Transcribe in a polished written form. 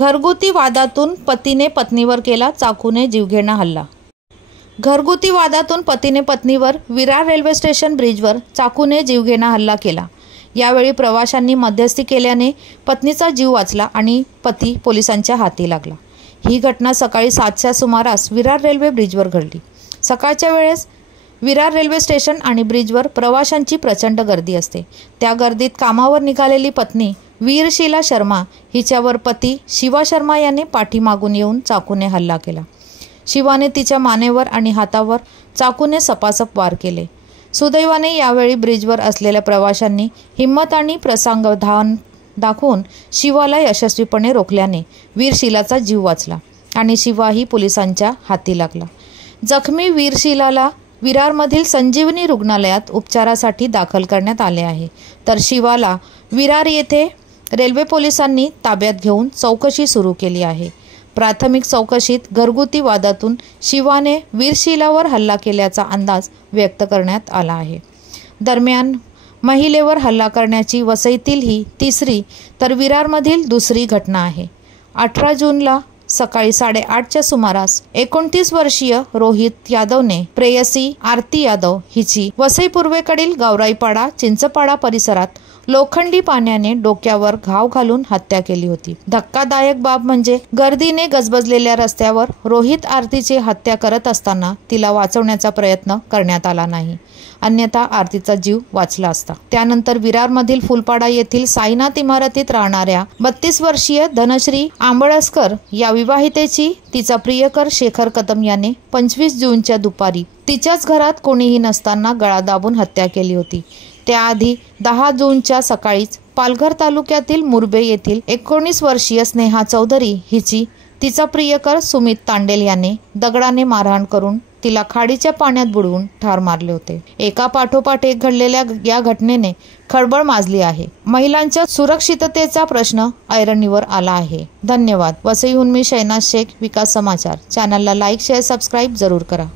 घरगुती वादातून पतीने पत्नीवर केला चाकूने जीवघेणा हल्ला। घरगुती वादातून पतीने पत्नीवर विरार रेल्वे स्टेशन ब्रिजवर चाकूने जीवघेणा हल्ला केला। यावेळी प्रवाशांनी मध्यस्थी केल्याने पत्नीचा जीव वाचला आणि पती पोलिसांच्या हाती लागला। ही घटना सकाळी 7च्या सुमारास विरार रेल्वे ब्रिजवर घडली। सकाळच्या वेळेस विरार रेल्वे स्टेशन आणि ब्रिजवर प्रवाशांची प्रचंड गर्दी असते। त्या गर्दीत कामावर निघालेली पत्नी वीरशीला शर्मा हिच्यावर पती शिवा शर्मा याने पाठीमागून येऊन चाकूने हल्ला केला। शिवाने तिच्या मानेवर आणि हातावर चाकूने सपासप वार केले। सुदैवाने यावेळी ब्रिजवर असलेल्या प्रवाशांनी हिम्मत आणि प्रसंगावधान दाखवून शिवाला यशस्वीपणे रोखल्याने वीरशिलाचा जीव वाचला आणि शिवाही पोलिसांच्या हाती लागला। जखमी वीरशिलाला विरारमधील संजीवनी रुग्णालयात उपचारासाठी दाखल करण्यात आले आहे, तर शिवाला विरार येथे रेल्वे पोलिसांनी ताब्यात घेऊन चौकशी सुरू केली आहे। प्राथमिक चौकशीत घरगुती वादातून शिवाने वीरशिलावर हल्ला केल्याचा अंदाज व्यक्त करण्यात आला आहे। दरम्यान महिलेवर हल्ला करण्याची वसईतील ही तिसरी तर विरारमधील दुसरी घटना आहे। 18 जूनला सकाळी 8:30च्या सुमारास 29 वर्षीय रोहित यादवने प्रेयसी आरती यादव हिची वसई पूर्वेकडील गावराईपाडा चिंचपाडा परिसरात लोखंडी पाण्याने डोक्यावर घाव घालून हत्या केली होती। धक्कादायक बाब म्हणजे गर्दीने गजबजलेल्या रस्त्यावर रोहित आरतीची हत्या करत असताना तिला वाचवण्याचा प्रयत्न करण्यात आला नाही, अन्यथा आरतीचा जीव वाचला असता। त्यानंतर विरारमधील फुलपाडा येथील साईनाथ इमारतीत राहणाऱ्या 32 वर्षीय धनश्री आंबळसकर या विवाहितेची तिचा प्रियकर शेखर कदम याने 25 जूनच्या दुपारी तिच्याच घरात कोणीही नसताना गळा दाबून हत्या केली होती। त्याआधी 10 जूनच्या सकाळीच पालघर तालुक्यातील मुरबे येथील 19 वर्षीय स्नेहा चौधरी हिची तिचा प्रियकर सुमित तांडेल याने दगडाने मारहाण करून तिला खाडीच्या पाण्यात बुडवून ठार मारले होते। एका पाठोपाठ एक घडलेल्या या घटनेने खळबळ माजली आहे। महिलांच्या सुरक्षिततेचा प्रश्न ऐरणीवर आला आहे। धन्यवाद। वसईहून मी शैनाज शेख, विकास समाचार चॅनलला लाईक शेअर सबस्क्राईब जरूर करा।